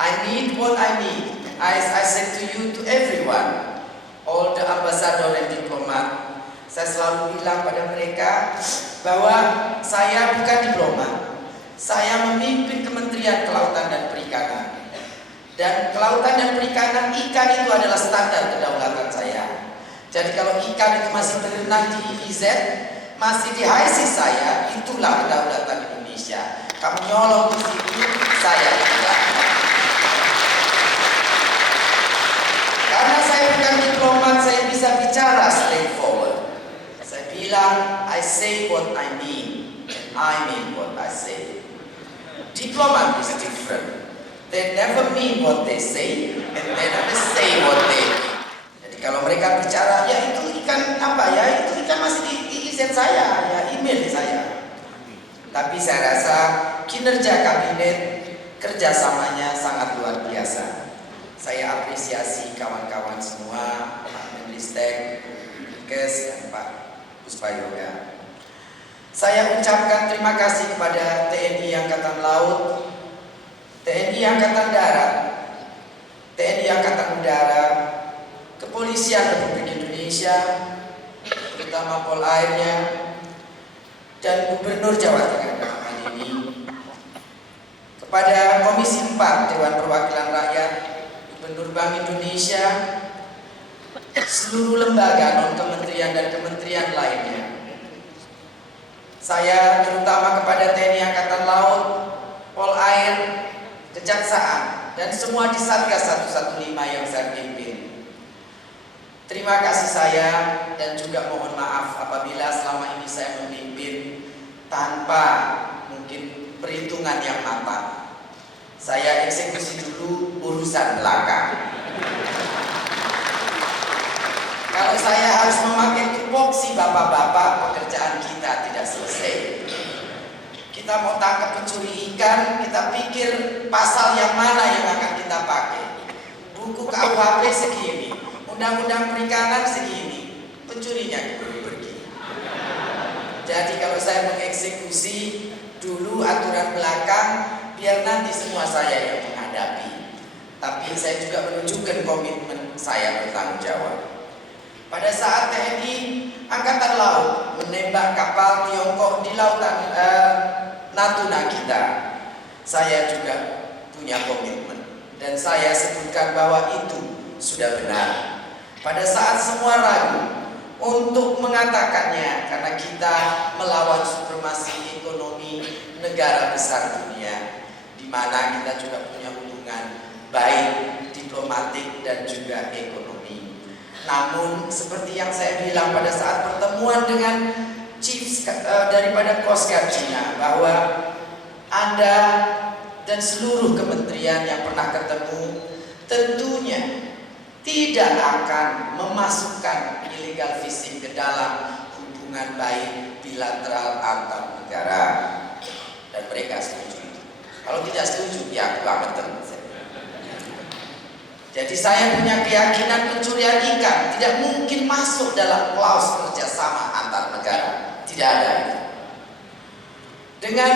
I need what I need. As I said to you, to everyone, all the ambassador and diplomat, saya selalu bilang pada mereka bahwa saya bukan diplomat. Saya memimpin Kementerian Kelautan dan Perikanan. Dan kelautan dan perikanan, ikan itu adalah standar kedaulatan saya. Jadi kalau ikan itu masih berenang di EEZ, masih di high seas saya, itulah kedaulatan Indonesia. Kamu nyolong di situ, saya bilang. Karena saya bukan diplomat, saya bisa bicara straightforward. Saya bilang, I say what I mean, and I mean what I say. Diplomat is different. They never mean what they say, and they never say what they mean. Jadi kalau mereka bicara, ya itu ikan apa ya, itu ikan masih di izin saya, ya email saya. Tapi saya rasa kinerja kabinet kerjasamanya sangat luar biasa. Saya apresiasi kawan-kawan semua, Pak Menristek, Kes, dan Pak Puspayoga. Saya ucapkan terima kasih kepada TNI Angkatan Laut, TNI Angkatan Darat, TNI Angkatan Udara, Kepolisian Republik Indonesia, terutama Polairnya, dan Gubernur Jawa Tengah dalam hal ini, kepada Komisi 4 Dewan Perwakilan Rakyat, Gubernur Bank Indonesia, seluruh lembaga non-kementerian dan kementerian lainnya. Saya terutama kepada TNI Angkatan Laut, Polair, Kejaksaan, dan semua di Satgas 115 yang saya pimpin. Terima kasih saya dan juga mohon maaf apabila selama ini saya memimpin tanpa mungkin perhitungan yang matang. Saya eksekusi dulu urusan belakang. Kalau saya harus memakai tupoksi bapak-bapak, pekerjaan kita tidak selesai. Kita mau tangkap pencuri ikan, kita pikir pasal yang mana yang akan kita pakai. Buku KUHP segini, undang-undang perikanan segini, pencurinya pergi. Jadi kalau saya mengeksekusi dulu aturan belakang, biar nanti semua saya yang menghadapi. Tapi saya juga menunjukkan komitmen saya bertanggung jawab. Pada saat TNI Angkatan Laut menembak kapal Tiongkok di lautan Natuna kita, saya juga punya komitmen dan saya sebutkan bahwa itu sudah benar. Pada saat semua ragu untuk mengatakannya karena kita melawan supremasi ekonomi negara besar dunia, di mana kita juga punya hubungan baik diplomatik dan juga ekonomi. Namun seperti yang saya bilang pada saat pertemuan dengan chiefs daripada Coast Guard Cina, bahwa Anda dan seluruh kementerian yang pernah ketemu tentunya tidak akan memasukkan illegal fishing ke dalam hubungan baik bilateral antar negara, dan mereka setuju. Kalau tidak setuju, ya banget. Jadi saya punya keyakinan pencurian ikan tidak mungkin masuk dalam klaus kerjasama antar negara. Tidak ada. Dengan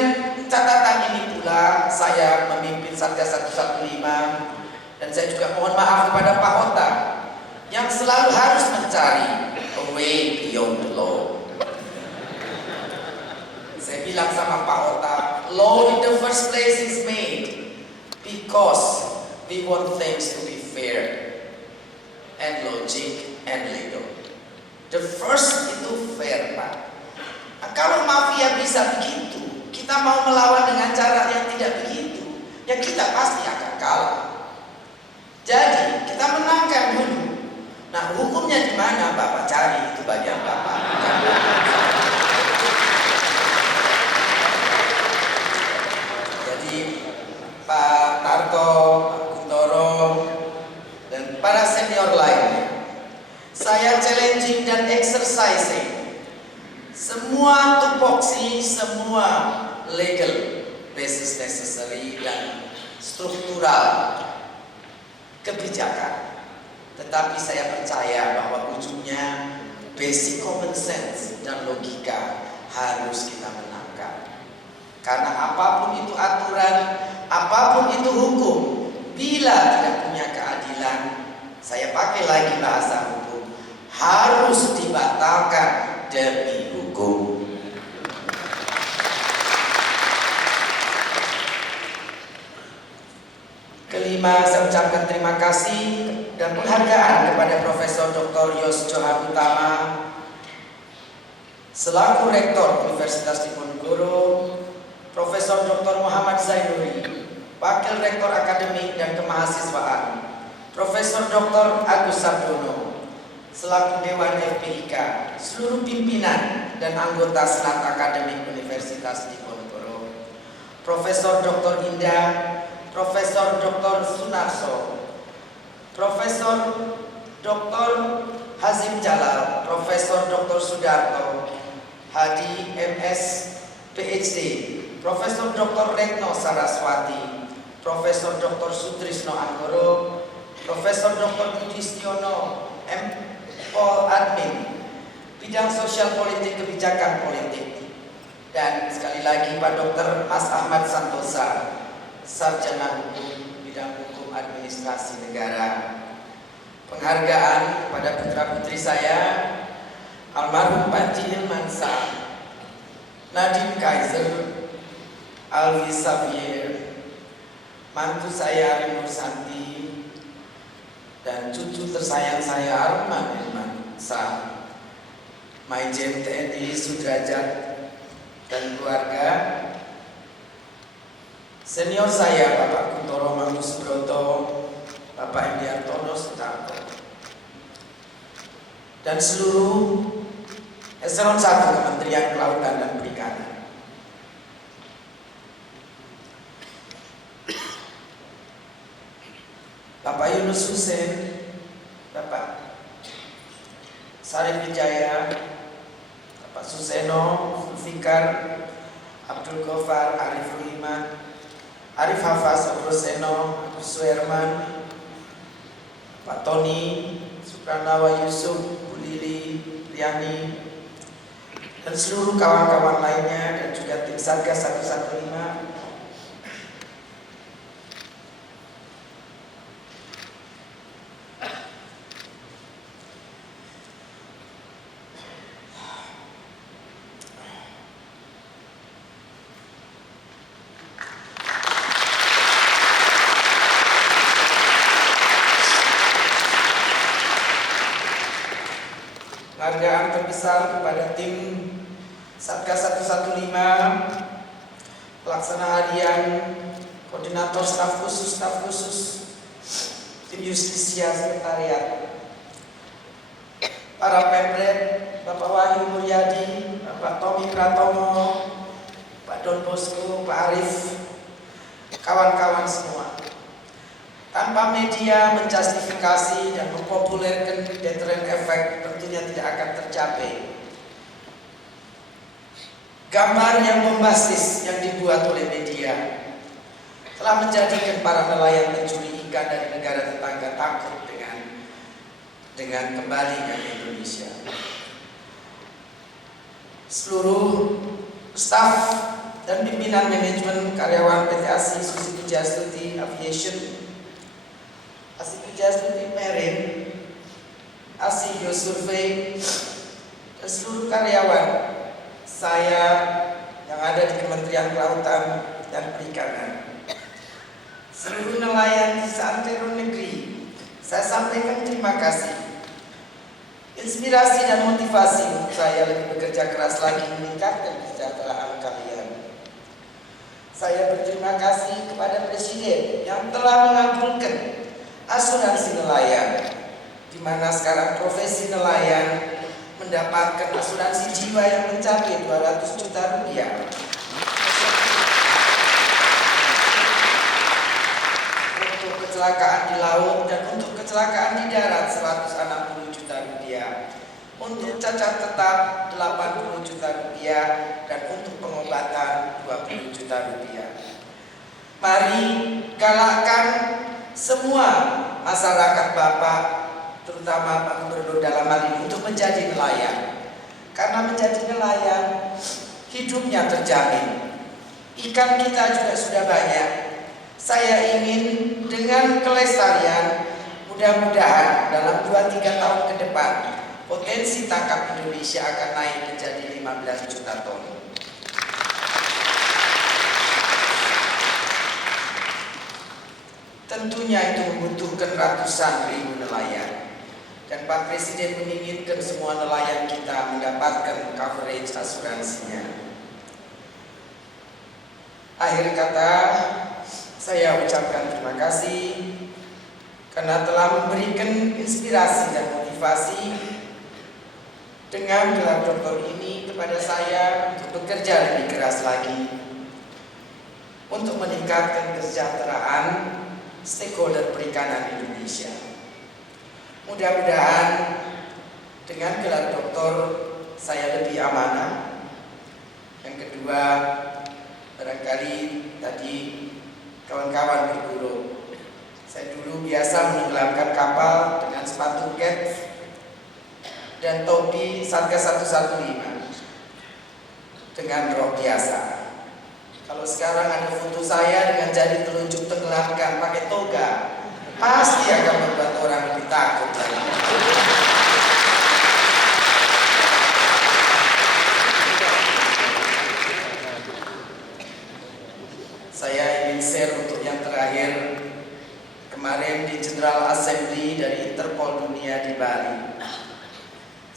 catatan ini pula saya memimpin Satgas 115 dan saya juga mohon maaf kepada Pak Ota yang selalu harus mencari a way beyond the law. Saya bilang sama Pak Ota, law in the first place is made because we want things to be fair and logic and legal. The first itu fair, Pak. Nah, kalau mafia bisa begitu, kita mau melawan dengan cara yang tidak begitu, ya kita pasti akan kalah. Jadi kita menangkan dulu. Nah, hukumnya di mana Bapak cari, itu bagian Bapak. Jadi Pak Tarto, Pak Kuntoro, dan para senior lainnya, saya challenging dan exercising semua tupoksi, semua legal basis necessary dan struktural kebijakan. Tetapi saya percaya bahwa ujungnya basic common sense dan logika harus kita menangkap. Karena apapun itu aturan, apapun itu hukum, bila tidak punya keadilan, saya pakai lagi bahasa hukum, harus dibatalkan demi hukum. Kelima, saya ucapkan terima kasih dan penghargaan kepada Profesor Dr. Yos Johan Utama selaku Rektor Universitas Diponegoro, Profesor Dr. Muhammad Zainuri, Wakil Rektor Akademik dan Kemahasiswaan, Profesor Dr. Agus Sabdono, selaku Dewan FPIK, seluruh pimpinan dan anggota Senat Akademik Universitas Diponegoro, Profesor Dr. Indah, Profesor Dr. Sunarso, Profesor Dr. Hazim Jalal, Profesor Dr. Sudarto, Hadi MS, PhD, Profesor Dr. Retno Saraswati, Profesor Dr. Sutrisno Anggoro, Profesor Dr. Budistiono, M.Pol Admin, Bidang Sosial Politik Kebijakan Politik, dan sekali lagi Pak Dr. Mas Ahmad Santosa, Sarjana Hukum, Bidang Hukum Administrasi Negara. Penghargaan kepada putra-putri saya, almarhum Panji Hilmansyah, Nadine Kaiser, Alwi Xavier, mantu saya Ari Nursanti, dan cucu tersayang saya Arman Hilmansyah, Maijen TNI Sudrajat dan keluarga, senior saya Bapak Kuntoro Mangus Broto, Bapak Indi Artono Sutarto. dan seluruh Eselon 1 Kementerian Kelautan dan Perikanan. Bapak Yunus Hussein, Bapak Sarif Wijaya, Bapak Suseno, Zulfikar, Abdul Ghaffar, Arif Ruhiman, Arif Hafaz, Abdul Seno, Abdul Suherman, Pak Tony, Supranawa Yusuf, Bu Lili, Riani, dan seluruh kawan-kawan lainnya, dan juga tim Satgas 115. Penghargaan terbesar kepada tim Satgas 115, pelaksana harian, koordinator staf khusus, tim Justisia Sekretariat, para Pemret, Bapak Wahyu Mulyadi, Bapak Tommy Pratomo, Pak Don Bosco, Pak Arif, kawan-kawan semua. Tanpa media menjustifikasi dan mempopulerkan deterrent effect tentunya tidak akan tercapai. Gambar yang bombastis yang dibuat oleh media telah menjadikan para nelayan pencuri ikan dari negara tetangga takut dengan kembalinya ke Indonesia. Seluruh staf dan pimpinan manajemen karyawan PT ASI Susi Pujastuti Aviation, ASI Pujastuti Marine, ASI Geosurvey, dan seluruh karyawan saya yang ada di Kementerian Kelautan dan Perikanan, seluruh nelayan di seantero negeri, saya sampaikan terima kasih. Inspirasi dan motivasi untuk saya lebih bekerja keras lagi meningkatkan kesejahteraan kalian. Saya berterima kasih kepada Presiden yang telah mengabulkan asuransi nelayan, di mana sekarang profesi nelayan mendapatkan asuransi jiwa yang mencapai 200 juta rupiah. Untuk kecelakaan di laut dan untuk kecelakaan di darat 160 juta rupiah. Untuk cacat tetap 80 juta rupiah dan untuk pengobatan 20 juta rupiah. Mari galakkan semua masyarakat Bapak, terutama Pak Gubernur dalam hal ini, untuk menjadi nelayan. Karena menjadi nelayan, hidupnya terjamin. Ikan kita juga sudah banyak. Saya ingin dengan kelestarian, mudah-mudahan dalam 2-3 tahun ke depan, potensi tangkap Indonesia akan naik menjadi 15 juta ton. Tentunya itu membutuhkan ratusan ribu nelayan. Dan Pak Presiden menginginkan semua nelayan kita mendapatkan coverage asuransinya. Akhir kata, saya ucapkan terima kasih karena telah memberikan inspirasi dan motivasi dengan gelar doktor ini kepada saya untuk bekerja lebih keras lagi untuk meningkatkan kesejahteraan stakeholder perikanan Indonesia. Mudah-mudahan dengan gelar doktor saya lebih amanah. Yang kedua, barangkali tadi kawan-kawan berburu, saya dulu biasa menenggelamkan kapal dengan sepatu cat dan topi Satgas 115 dengan rok biasa. Kalau sekarang ada foto saya dengan jari telunjuk tenggelamkan pakai toga, pasti akan membuat orang lebih takut. Saya ingin share untuk yang terakhir. Kemarin di General Assembly dari Interpol Dunia di Bali,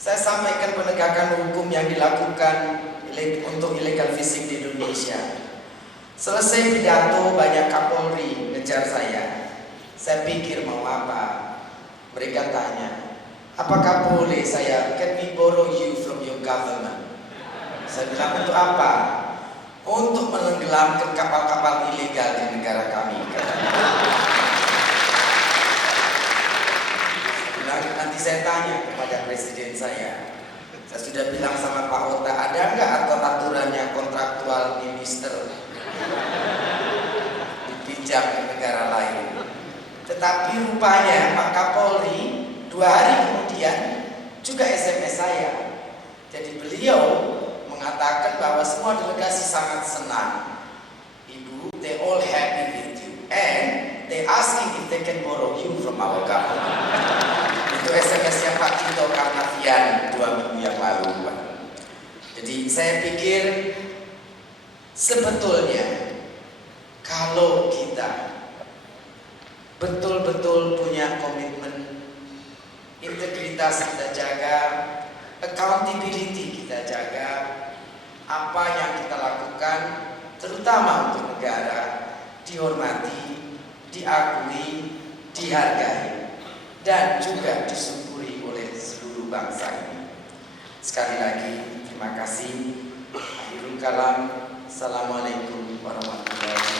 saya sampaikan penegakan hukum yang dilakukan untuk illegal fishing di Indonesia. Selesai pidato, banyak Kapolri ngejar saya. Saya pikir mau apa? Mereka tanya, apakah boleh can we borrow you from your government? Saya bilang, untuk apa? Untuk menenggelamkan kapal-kapal ilegal di negara kami. Nanti saya tanya kepada presiden saya sudah bilang sama Pak Ota, ada nggak atau aturannya kontraktual minister dipinjam ke negara lain? Tetapi rupanya Pak Kapolri 2 hari kemudian juga SMS saya. Jadi beliau mengatakan bahwa semua delegasi sangat senang. Ibu, they all happy with you and they asking if they can borrow you from our government. Itu SMS-nya Pak Tito Karnavian 2 minggu yang lalu, Pak. Jadi saya pikir sebetulnya kalau kita betul-betul punya komitmen, integritas kita jaga, accountability kita jaga, apa yang kita lakukan terutama untuk negara dihormati, diakui, dihargai, dan juga disyukuri oleh seluruh bangsa ini. Sekali lagi terima kasih. Akhirul kalam. Assalamualaikum warahmatullahi wabarakatuh.